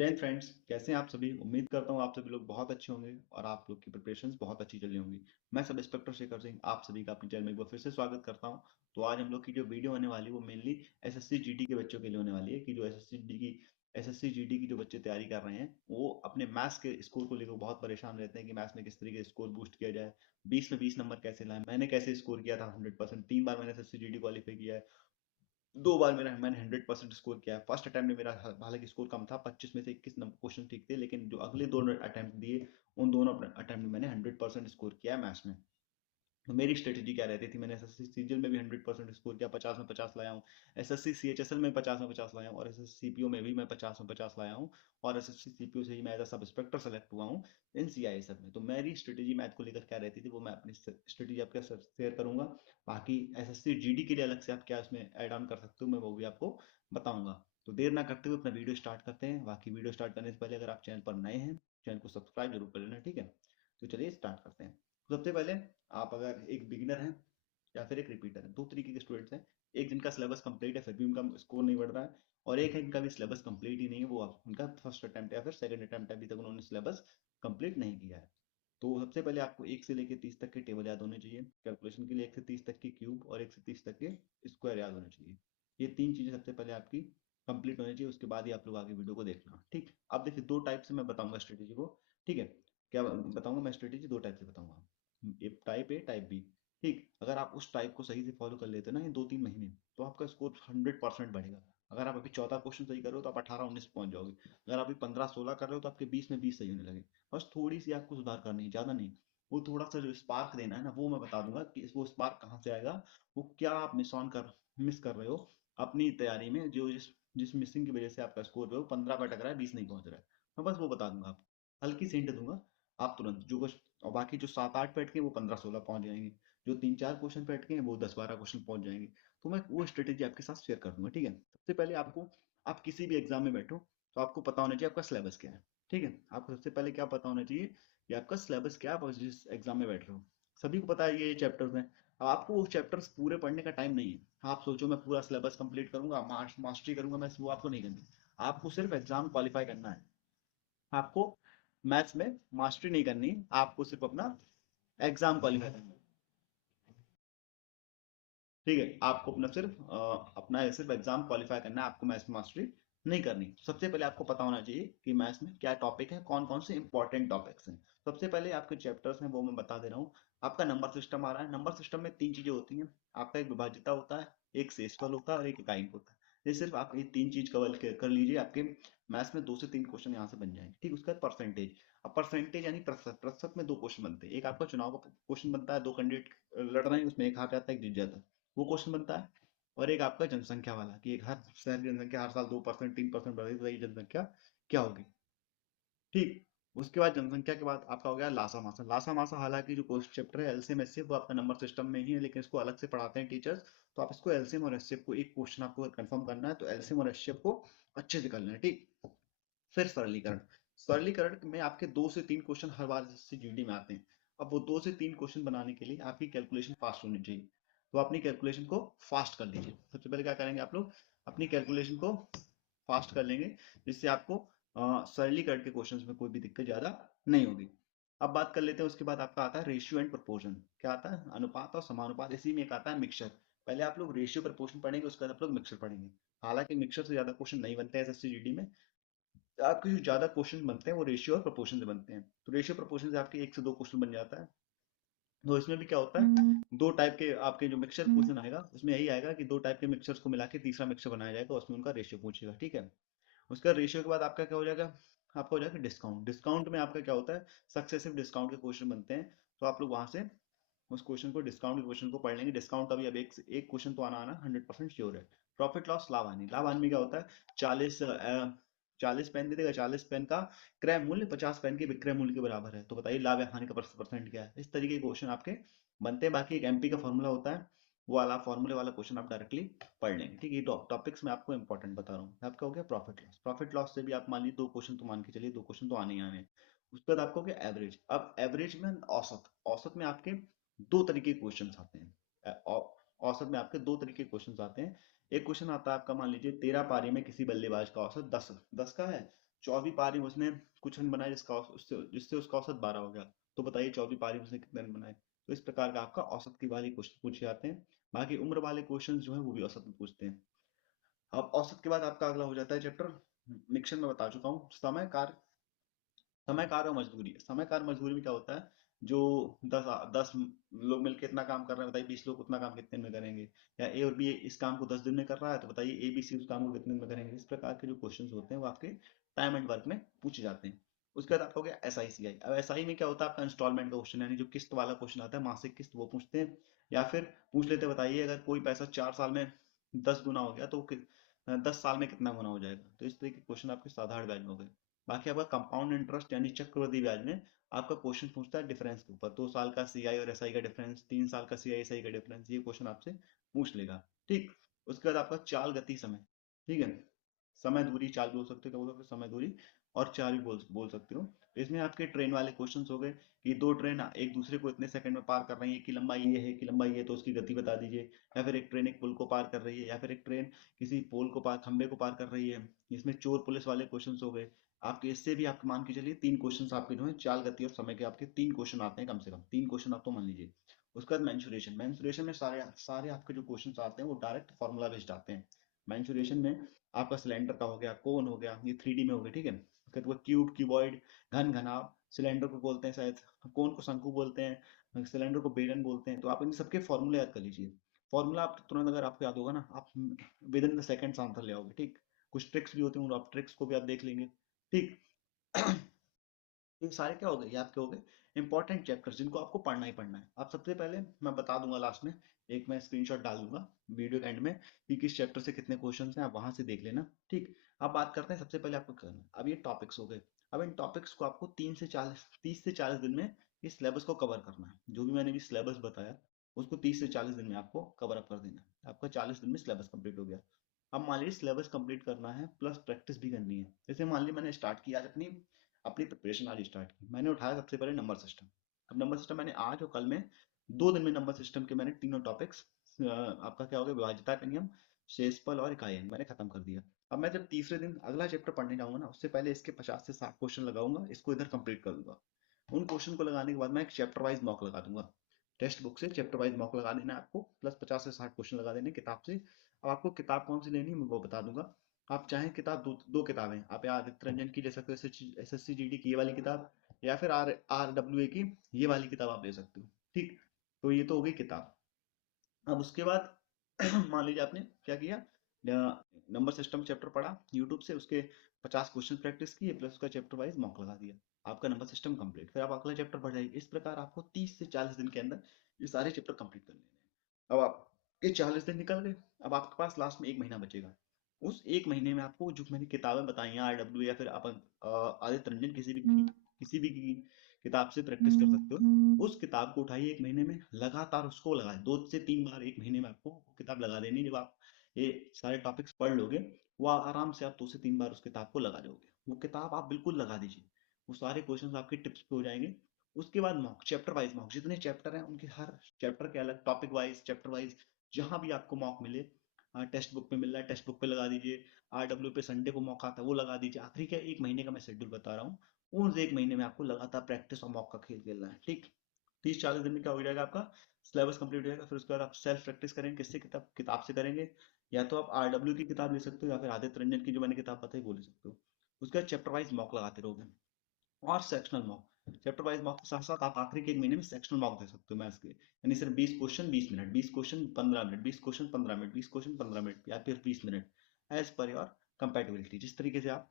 जय हिंद फ्रेंड्स, कैसे हैं आप सभी। उम्मीद करता हूँ आप सभी लोग बहुत अच्छे होंगे और आप लोग की प्रिपरेशंस बहुत अच्छी चल रही होंगी। मैं सब इंस्पेक्टर शेखर सिंह आप सभी का अपने चैनल में एक बार फिर से स्वागत करता हूँ। तो आज हम लोग की जो वीडियो होने वाली है वो मेनली एसएससी जीडी के बच्चों के लिए होने वाली है कि जो एसएससी जीडी की जो बच्चे तैयारी कर रहे हैं वो अपने मैथ्स के स्कोर को लेकर बहुत परेशान रहते हैं कि मैथ्स में किस तरीके से स्कोर बूस्ट किया जाए, 20 में 20 नंबर कैसे लाए। मैंने कैसे स्कोर किया था 100%, 3 बार मैंने एसएससी जीडी क्वालिफाई किया है, 2 बार मैंने 100% स्कोर किया है। फर्स्ट अटेम्प्ट में मेरा हालांकि स्कोर कम था, 25 में से 21 क्वेश्चन ठीक थे, लेकिन जो अगले दोनों अटेम्प्ट दिए उन दोनों अटेम्प्ट में मैंने 100% स्कोर किया है मैथ्स में। तो मेरी स्ट्रेटेजी क्या रहती थी, मैंने एसएससी सीजीएल में भी 100% स्कोर किया, 50 में 50 लाया हूँ। एसएससी सीएचएसएल में 50 में 50 लाया हूँ और एसएससी सीपीओ में भी मैं 50 में 50 लाया हूँ। और एसएससी सीपीओ से ही मैं as a sub inspector select हुआ हूँ इन सीआईए सब में। तो मेरी स्ट्रेटेजी मैथ को लेकर क्या रहती थी वो मैं अपनी स्ट्रेटेजी आपके साथ शेयर करूंगा। बाकी एसएससी जीडी के लिए अलग से आप क्या उसमें ऐड ऑन कर सकते हो मैं वो भी आपको बताऊंगा। तो देर ना करते हुए अपना वीडियो स्टार्ट करते हैं। बाकी वीडियो स्टार्ट करने से पहले अगर आप चैनल पर नए हैं, चैनल को सब्सक्राइब जरूर कर लेना, ठीक है। तो चलिए स्टार्ट करते हैं। सबसे पहले, आप अगर एक बिगिनर हैं या फिर एक रिपीटर है, दो तरीके के स्टूडेंट्स हैं। एक जिनका सिलेबस कंप्लीट है फिर भी उनका स्कोर नहीं बढ़ रहा है, और एक है जिनका भी सिलेबस कंप्लीट ही नहीं है, वो उनका फर्स्ट अटेम्प्ट या फिर सेकंड अटेम्प्ट अभी तक उन्होंने सिलेबस कंप्लीट नहीं किया है। तो सबसे पहले आपको 1 से लेकर 30 तक के टेबल याद होने चाहिए कैलकुलेशन के लिए, 1 से 30 तक के क्यूब और 1 से 30 तक के स्क्वायर याद होने चाहिए। ये तीन चीजें सबसे पहले आपकी कंप्लीट होनी चाहिए, उसके बाद ही आप लोग आगे वीडियो को देखना, ठीक। अब देखिए, दो टाइप से मैं बताऊंगा स्ट्रेटेजी को, ठीक है। क्या बताऊंगा मैं स्ट्रेटेजी, दो टाइप से बताऊंगा, टाइप ए टाइप बी। ठीक, अगर आप उस टाइप को सही से फॉलो कर लेते हो ना, ये 2-3 महीने, तो आपका स्कोर 100% बढ़ेगा। अगर आप अभी 14 क्वेश्चन सही कर रहे हो तो आप 18-19 पहुंच जाओगे। अगर आप अभी 15-16 कर रहे हो तो आपके 20 में 20 सही होने लगे। बस थोड़ी सी आपको सुधार करनी है, ज्यादा नहीं। वो थोड़ा सा जो स्पार्क देना है ना, वो मैं बता दूंगा कि वो स्पार्क कहाँ से आएगा। वो क्या आप मिस कर रहे हो अपनी तैयारी में, जो जिस जिस मिसिंग की वजह से आपका स्कोर जो है 15 पे अटक रहा है, 20 नहीं पहुंच रहा है। मैं बस वो बता दूंगा आपको, हल्की सी हिंट दूंगा। आप तुरंत जो कुछ, और बाकी जो 7-8 पे अटके वो 15-16 पहुंच जाएंगे। जो 3-4 क्वेश्चन पे अटके हैं वो 10-12 क्वेश्चन पहुंच जाएंगे। तो मैं वो स्ट्रेटेजी आपके साथ शेयर कर दूंगा, ठीक है। सबसे पहले आपको, आप किसी भी एग्जाम में बैठो तो आपको पता होना चाहिए आपका सिलेबस क्या है, ठीक है। आपको सबसे पहले क्या पता होना चाहिए कि आपका सिलेबस क्या है, आप जिस एग्जाम में बैठ रहे हो। सभी को पता है ये चैप्टर्स हैं। अब आपको वो चैप्टर्स पूरे पढ़ने का टाइम नहीं है। आप सोचो मैं पूरा सिलेबस कंप्लीट करूंगा, मास्टरी करूंगा, मैं वो आपको नहीं करनी। आपको सिर्फ एग्जाम क्वालिफाई करना है। आपको मैथ्स में मास्टरी नहीं करनी, आपको सिर्फ अपना एग्जाम क्वालिफाई करना है, ठीक है। आपको अपना अपना सिर्फ एग्जाम क्वालिफाई करना है, आपको मैथ्स में मास्टरी नहीं करनी। सबसे पहले आपको पता होना चाहिए कि मैथ्स में क्या टॉपिक है, कौन कौन से इंपॉर्टेंट टॉपिक्स हैं। सबसे पहले आपके चैप्टर्स हैं वो मैं बता दे रहा हूँ। आपका नंबर सिस्टम आ रहा है। नंबर सिस्टम में तीन चीजें होती हैं। आपका एक विभाज्यता होता है, एक शेषफल होता है और एक इकाई होता है। ये सिर्फ आप ये तीन चीज कवर कर लीजिए, आपके मैथ्स में 2 से 3 क्वेश्चन यहाँ से बन जाएंगे, ठीक। उसका परसेंटेज, अब परसेंटेज यानी प्रतिशत। प्रतिशत में दो क्वेश्चन बनते हैं। एक आपका चुनाव का क्वेश्चन बनता है, दो कैंडिडेट लड़ रहे हैं, उसमें एक हार जाता है एक जीत जाता है, वो क्वेश्चन बनता है। और एक आपका जनसंख्या वाला कि एक हर शहर की जनसंख्या हर साल 2% 3% बढ़ रही है, तो ये जनसंख्या क्या होगी, ठीक। उसके बाद जनसंख्या के बाद आपका हो गया लासा मासा। लासा मासा हालांकि जो क्वेश्चन चैप्टर है एलसीएम एचसीएफ वो आपका नंबर सिस्टम में ही है, लेकिन इसको अलग से पढ़ाते हैं टीचर्स। तो आप इसको एलसीएम और एचसीएफ को, एक क्वेश्चन आपको कंफर्म करना है तो एलसीएम और एचसीएफ को अच्छे से कर लेना है, ठीक। फिर सरलीकरण। सरलीकरण में आपके 2 से 3 क्वेश्चन हर बार से जीडी में आते हैं। अब वो 2 से 3 क्वेश्चन बनाने के लिए आपकी कैलकुलेशन फास्ट होनी चाहिए। तो अपनी कैलकुलेशन को फास्ट कर लीजिए। सबसे पहले क्या करेंगे आप लोग, अपनी कैलकुलेशन को फास्ट कर लेंगे, जिससे आपको सरलीकरण के क्वेश्चंस में कोई भी दिक्कत ज्यादा नहीं होगी। अब बात कर लेते हैं, उसके बाद आपका आता है रेशियो एंड प्रोपोर्शन। क्या आता है, अनुपात और समानुपात। इसी में एक आता है मिक्सचर। पहले आप लोग रेशियो प्रोपोर्शन पढ़ेंगे, उसके बाद आप लोग मिक्सचर पढ़ेंगे। हालांकि मिक्सचर से ज्यादा क्वेश्चन नहीं बनते हैं एसएससी जीडी में। आपके जो ज्यादा क्वेश्चन बनते हैं वो रेशियो और प्रोपोर्शन से बनते हैं। तो रेशियो प्रोपोर्शन से आपके 1 से 2 क्वेश्चन बन जाता है। तो इसमें भी क्या होता है, दो टाइप के आपके जो मिक्सचर क्वेश्चन आएगा उसमें यही आएगा कि दो टाइप के मिक्सचर्स को मिला के तीसरा मिक्सचर बनाया जाएगा, उसमें उनका रेशियो पूछेगा, ठीक है। उसका रेशियो के बाद आपका क्या हो जाएगा, आपका हो जाएगा डिस्काउंट। डिस्काउंट में आपका क्या होता है, सक्सेसिव डिस्काउंट के क्वेश्चन बनते हैं। तो आप लोग वहां से उस क्वेश्चन को, डिस्काउंट के क्वेश्चन को पढ़ लेंगे। डिस्काउंट अभी अब एक क्वेश्चन तो आना आना 100% श्योर है। प्रॉफिट लॉस लाभ हानि। लाभ हानि में क्या होता है, 40 पेन दे देगा, 40 पेन का क्रय मूल्य 50 पेन के विक्रय मूल्य के बराबर है, तो बताइए लाभ या हानि का परसेंट क्या है। इस तरीके के क्वेश्चन आपके बनते हैं। बाकी एक एमपी का फॉर्मूला होता है, वो वाला फॉर्मूले वाला क्वेश्चन आप डायरेक्टली पढ़ लेंगे, ठीक है। ये टॉपिक्स मैं आपको इंपॉर्टेंट बता रहा हूँ। आपका हो गया प्रॉफिट लॉस। प्रॉफिट लॉस से भी आप मान लीजिए 2 क्वेश्चन तो मान के चलिए, 2 क्वेश्चन तो आने ही आने हैं। उसके बाद आपको हो गया एवरेज। अब एवरेज में औसत, औसत में आपके दो तरीके के क्वेश्चन आते हैं। औसत में आपके दो तरीके के क्वेश्चन आते हैं। एक क्वेश्चन आता है आपका, मान लीजिए 13 पारी में किसी बल्लेबाज का औसत 10 10 का है, 24 पारी में उसने कुछ रन बनाए जिससे उसका औसत 12 हो गया। तो बताइए 24 पारी में उसने कितने रन बनाए। तो इस प्रकार का आपका औसत के वाले क्वेश्चन पूछे जाते हैं। बाकी उम्र वाले क्वेश्चन जो है वो भी औसत में पूछते हैं। अब औसत के बाद आपका अगला हो जाता है चैप्टर मिक्शन में बता चुका हूँ समय कार्य और मजदूरी। समय कार्य मजदूरी में क्या होता है, जो 10 लोग मिलकर इतना काम कर रहे हैं, बताइए 20 लोग उतना काम कितने में करेंगे। या ए और बी इस काम को 10 दिन में कर रहा है, तो बताइए ए बी सी उस काम को कितने दिन में करेंगे। इस प्रकार के जो क्वेश्चन होते हैं वो आपके टाइम एंड वर्क में पूछे जाते हैं। उसके बाद आपका हो गया एस आई सी आई। अब एस आई में क्या होता है, आपका इंस्टॉलमेंट का क्वेश्चन, यानी जो किस्त वाला क्वेश्चन आता है, मासिक किस्त वो पूछते हैं। या फिर पूछ लेते बताइए अगर कोई पैसा 4 साल में 10 गुना हो गया तो 10 साल में कितना गुना हो जाएगा। तो इस तरह के क्वेश्चन आपके साधारण ब्याज में हो गए। बाकी आपका कंपाउंड इंटरेस्ट यानी चक्रवृद्धि ब्याज में आपका क्वेश्चन पूछता है डिफरेंस के ऊपर। 2 साल का सीआई और एसआई का डिफरेंस, 3 साल का सीआई एसआई का डिफरेंस, ये क्वेश्चन आपसे पूछ लेगा। ठीक। उसके बाद आपका चाल गति समय। ठीक है, समय दूरी चाल बोल सकते हो, क्या बोल सकते हो, समय दूरी और चाल भी बोल सकते हो। तो इसमें आपके ट्रेन वाले क्वेश्चन हो गए कि दो ट्रेन एक दूसरे को इतने सेकंड में पार कर रही है, कि लंबाई ये है, कि लंबाई ये, तो उसकी गति बता दीजिए। या फिर एक ट्रेन एक पुल को पार कर रही है, या फिर एक ट्रेन किसी पोल को पार, खंबे को पार कर रही है। इसमें चोर पुलिस वाले क्वेश्चन हो गए आपके। इससे भी आप मान के चलिए 3 क्वेश्चन आपके जो है चाल गति और समय के आपके 3 क्वेश्चन आते हैं, कम से कम 3 क्वेश्चन आप तो मान लीजिए। उसके बाद मेंसुरेशन। मेंसुरेशन में सारे सारे आपके जो क्वेश्चन आते हैं वो डायरेक्ट फॉर्मूला बेस्ड आते हैं। मेंसुरेशन में आपका सिलेंडर का हो गया, कोन हो गया, ये 3D में हो गया। ठीक है, उसके बाद क्यूब, क्यूबॉइड, घन, घनाभ। सिलेंडर को बोलते हैं शायद, कोन को शंकु बोलते हैं, सिलेंडर को बेलन बोलते हैं। तो आप इन सबके फॉर्मूले याद कर लीजिए। फॉर्मूला आप तुरंत अगर आपको याद होगा ना, आप with in the seconds answer ले आओगे। ठीक। कुछ ट्रिक्स भी होती हैं, आप ट्रिक्स को भी आप देख लेंगे। ठीक। ये सारे क्या हो गए, ये आपके हो गए इंपॉर्टेंट चैप्टर्स जिनको आपको पढ़ना ही पढ़ना है। आप सबसे पहले मैं बता दूंगा लास्ट में, एक मैं स्क्रीनशॉट डाल दूंगा वीडियो के एंड में कि किस चैप्टर से कितने क्वेश्चंस हैं, आप वहां से देख लेना। ठीक। अब बात करते हैं सबसे पहले आपको करना, अब ये टॉपिक्स हो गए। अब इन टॉपिक्स को आपको 30 से 40 दिन में इस सिलेबस को कवर करना है। जो भी मैंने भी सिलेबस बताया उसको 30 से 40 दिन में आपको कवर अप कर देना है। आपका 40 दिन में सिलेबस कंप्लीट हो गया। अब मान लीजिए सिलेबस कंप्लीट करना है प्लस प्रैक्टिस भी करनी है। जैसे मान लीजिए मैंने स्टार्ट किया आज अपनी अपनी प्रिपरेशन आज स्टार्ट की, मैंने उठाया सबसे पहले नंबर सिस्टम। अब नंबर सिस्टम मैंने आज और कल में 2 दिन में नंबर सिस्टम के मैंने तीनों टॉपिक्स, आपका क्या हो गया, विभाज्यता का नियम, शेषफल और इकाई अंक, मैंने खत्म कर दिया। अब मैं जब तीसरे दिन अगला चैप्टर पढ़ने जाऊंगा ना, उससे पहले इसके 50 से 60 क्वेश्चन लगाऊंगा, इसको इधर कंप्लीट कर दूंगा। उन क्वेश्चन को लगाने के बाद मैं एक चैप्टर वाइज मॉक लगा दूंगा। टेक्स्ट बुक से चैप्टर वाइज मॉक लगा देना है आपको, प्लस 50 से 60 क्वेश्चन लगा देने किताब से। अब आपको किताब कौन सी लेनी है मैं वो बता दूंगा। आप चाहें किताब, दो किताबें आप, या आदित्य रंजन की ले सकते हो S S C G D की ये वाली किताब, या फिर आर आर डब्ल्यू ए की ये वाली किताब आप ले सकते हो। ठीक। तो ये तो हो गई किताब। अब उसके बाद मान लीजिए आपने क्या किया, नंबर सिस्टम चैप्टर पढ़ा यूट्यूब से, उसके 50 क्वेश्चन प्रैक्टिस किए, प्लस उसका चैप्टर वाइज मॉक लगा दिया। आपका नंबर सिस्टम कंप्लीट। फिर आप अगला चैप्टर पढ़ जाइए। इस प्रकार आपको 30 से 40 दिन के अंदर ये सारे चैप्टर कंप्लीट कर लेने हैं। अब आप ये 40 दिन निकल गए। अब आपके पास लास्ट में 1 महीना बचेगा। उस 1 महीने में आपको जो मैंने किताबें बताई हैं, आर डब्ल्यू या फिर आप आदित्य रंजन किसी भी की किताब से प्रैक्टिस कर सकते हो। उस किताब को उठाइए 1 महीने में, लगातार उसको लगाए 2 से 3 बार 1 महीने में आपको किताब लगा देनी। जब आप ये सारे टॉपिक्स पढ़ लोगे, वो आराम से आप 2 से 3 बार उस किताब को लगा लोगे। वो किताब आप बिल्कुल लगा दीजिए, वो सारे क्वेश्चन आपके टिप्स पे हो जाएंगे। उसके बाद मॉक, चैप्टर वाइज मॉक, जितने चैप्टर हैं उनके हर चैप्टर के अलग टॉपिक वाइज, चैप्टर वाइज, जहां भी आपको मॉक मिले। टेक्स्ट बुक पे मिल रहा है टेक्स्ट बुक पे लगा दीजिए। आर डब्ल्यू पे संडे को मौका आता है वो लगा दीजिए। आखिरी क्या 1 महीने का मैं शेड्यूल बता रहा हूँ, उस 1 महीने में आपको लगातार प्रैक्टिस और मौका खेल खेलना है। ठीक। 30-40 दिन में क्या हो जाएगा, आपका सिलेबस कंप्लीट हो जाएगा। फिर उसके बाद आप सेल्फ प्रैक्टिस करेंगे, किससे, किताब से करेंगे। या तो आप आर डब्ल्यू की किताब ले सकते हो, या फिर आदित्य रंजन की जो मैंने किताब बताई वो ले सकते हो। उसके बाद चैप्टर वाइज मॉक लगाते रहोगे और sectional mock. Chapter wise mock के साथ साथ आप आखिरी के 1 महीने में सेक्शनल मॉक दे सकते हो मैथ्स के, यानी सिर्फ 20 question 20 minute, 20 question 15 minute, 20 question 15 minute, 20 question 15 minute, या फिर 20 minute, as per your compatibility, जिस तरीके से आप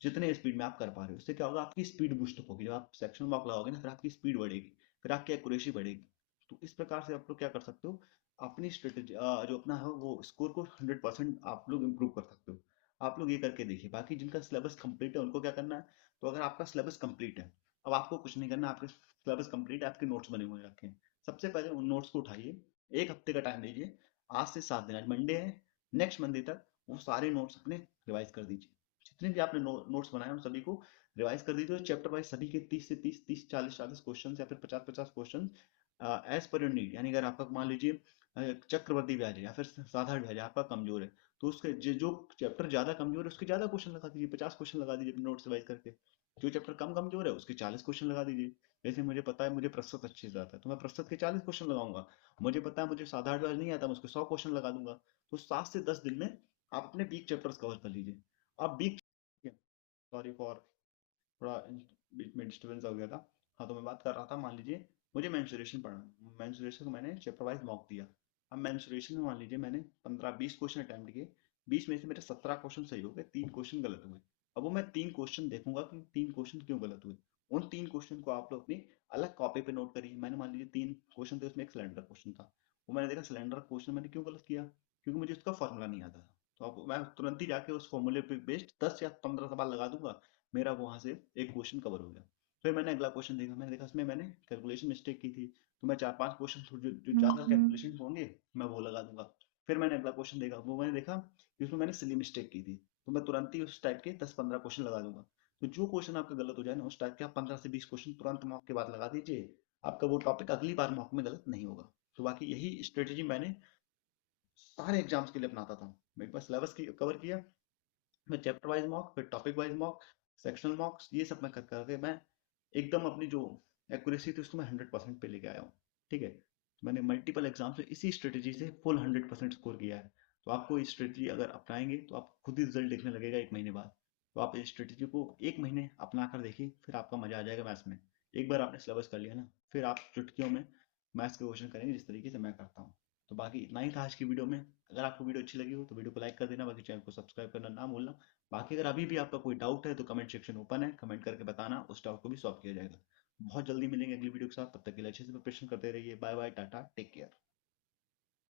जितने स्पीड में आप कर पा रहे हो। उससे क्या होगा, आपकी स्पीड बूस्ट होगी। जब आप सेक्शन मॉक लगाओगे ना, फिर आपकी स्पीड बढ़ेगी, फिर आपकी एक्यूरेसी बढ़ेगी। तो इस प्रकार से आप लोग क्या कर सकते हो, अपनी स्ट्रेटेजी जो अपना है वो स्कोर को 100% आप लोग इम्प्रूव कर सकते हो। आप लोग ये करके देखिए। बाकी जिनका सिलेबस कंप्लीट है उनको क्या करना है, तो अगर आपका सिलेबस कंप्लीट है, अब आपको कुछ नहीं करना, आपके सिलेबस कंप्लीट है, आपके नोट्स बने हुए रखे हैं। सबसे पहले उन नोट्स को उठाइए, 1 हफ्ते का टाइम लीजिए, आज से 7 दिन, आज मंडे है, नेक्स्ट मंडे तक वो सारे नोट्स अपने रिवाइज कर दीजिए। जितने भी आपने नोट्स बनाए उन सभी को रिवाइज कर दीजिए। चैप्टर वाइज सभी के 30 क्वेश्चन या फिर 50 question as per your need. यानी अगर आपका मान लीजिए चक्रवर्ती ब्याज है या फिर साधारण ब्याज है आपका कमजोर है, तो उसके जो चैप्टर ज्यादा कमजोर है उसके ज्यादा क्वेश्चन लगा दीजिए, 50 क्वेश्चन लगा दीजिए नोट्स रिवाइज करके। जो चैप्टर कम कमजोर है उसके 40 क्वेश्चन लगा दीजिए। जैसे मुझे पता है मुझे प्रस्तुत अच्छे से आता है तो मैं प्रस्तुत के 40 क्वेश्चन लगाऊंगा। मुझे पता है मुझे साधारण नहीं आता, मैं उसके 100 क्वेश्चन लगा दूंगा। तो 7 से 10 दिन में आप अपने वीक चैप्टर्स कवर कर लीजिए। आप वीक, सॉरी फॉर थोड़ा बीच में डिस्टर्बेंस हो गया था। हाँ, तो मैं बात कर रहा था, मान लीजिए मुझे मेंसुरेशन पढ़ना है, मेंसुरेशन को मैंने चैप्टर वाइज मॉक दिया। अब मेंसुरेशन में मान लीजिए मैंने 15-20 क्वेश्चन अटेम्प्ट किए, 20 में से मेरे 17 क्वेश्चन सही हो गए, 3 क्वेश्चन गलत हुए। अब वो मैं 3 क्वेश्चन देखूंगा कि 3 क्वेश्चन क्यों गलत हुए। उन 3 क्वेश्चन को आप लोग अपनी अलग कॉपी पे नोट करिए। मैंने मान लीजिए 3 क्वेश्चन थे, उसमें एक सिलेंडर क्वेश्चन था, वो मैंने देखा सिलेंडर क्वेश्चन मैंने क्यों गलत किया, क्योंकि मुझे उसका फॉर्मूला नहीं आता था। तो अब मैं तुरंत ही जाके उस फॉर्मूले पे बेस्ड 10 या 15 सवाल लगा दूंगा, मेरा वहां से एक क्वेश्चन कवर हो गया। फिर मैंने अगला क्वेश्चन देखा, मैंने देखा इसमें मैंने कैलकुलेशन मिस्टेक की थी, तो मैं 4-5 क्वेश्चन जो जो ज्यादा कैलकुलेशन होंगे मैं वो लगा दूंगा। फिर मैंने अगला क्वेश्चन देखा, वो मैंने देखा कि उसमें मैंने सिली मिस्टेक की थी, तो मैं तुरंत ही उस टाइप के 10-15 क्वेश्चन लगा दूंगा। तो जो क्वेश्चन आपका गलत हो जाए ना, उस टाइप के आप 15 से 20 क्वेश्चन तुरंत मॉक के बाद लगा दीजिए। आपका वो टॉपिक अगली बार मॉक में गलत नहीं होगा। तो बाकी यही स्ट्रेटेजी मैंने सारे एग्जाम्स के लिए अपनाता था। मैं एक बार सिलेबस कवर किया, मैं चैप्टर वाइज मॉक, फिर टॉपिक वाइज मॉक, सेक्शनल मॉक्स, ये सब मैं कर करके मैं एकदम अपनी जो एक्यूरेसी थी उसको मैं 100% पे लेके आया हूँ। ठीक है, मैंने मल्टीपल एग्जाम्स में इसी स्ट्रेटेजी से फुल 100% स्कोर किया है। तो आपको ये स्ट्रेटेजी अगर अपनाएंगे तो आप खुद ही रिजल्ट देखने लगेगा 1 महीने बाद। तो आप इस स्ट्रेटेजी को 1 महीने अपना कर देखिए, फिर आपका मजा आ जाएगा मैथ्स में। एक बार आपने सिलेबस कर लिया ना, फिर आप चुटकियों में मैथ्स के क्वेश्चन करेंगे जिस तरीके से मैं करता हूँ। तो बाकी इतना ही था आज की वीडियो में। अगर आपको वीडियो अच्छी लगी हो तो वीडियो को लाइक कर देना, बाकी चैनल को सब्सक्राइब करना ना भूलना। बाकी अगर अभी भी आपका कोई डाउट है तो कमेंट सेक्शन ओपन है, कमेंट करके बताना, उस डाउट को भी सॉल्व किया जाएगा। बहुत जल्दी मिलेंगे अगली वीडियो के साथ, तब तक के लिए अच्छे से प्रिपरेशन करते रहिए। Bye bye, tata, take care.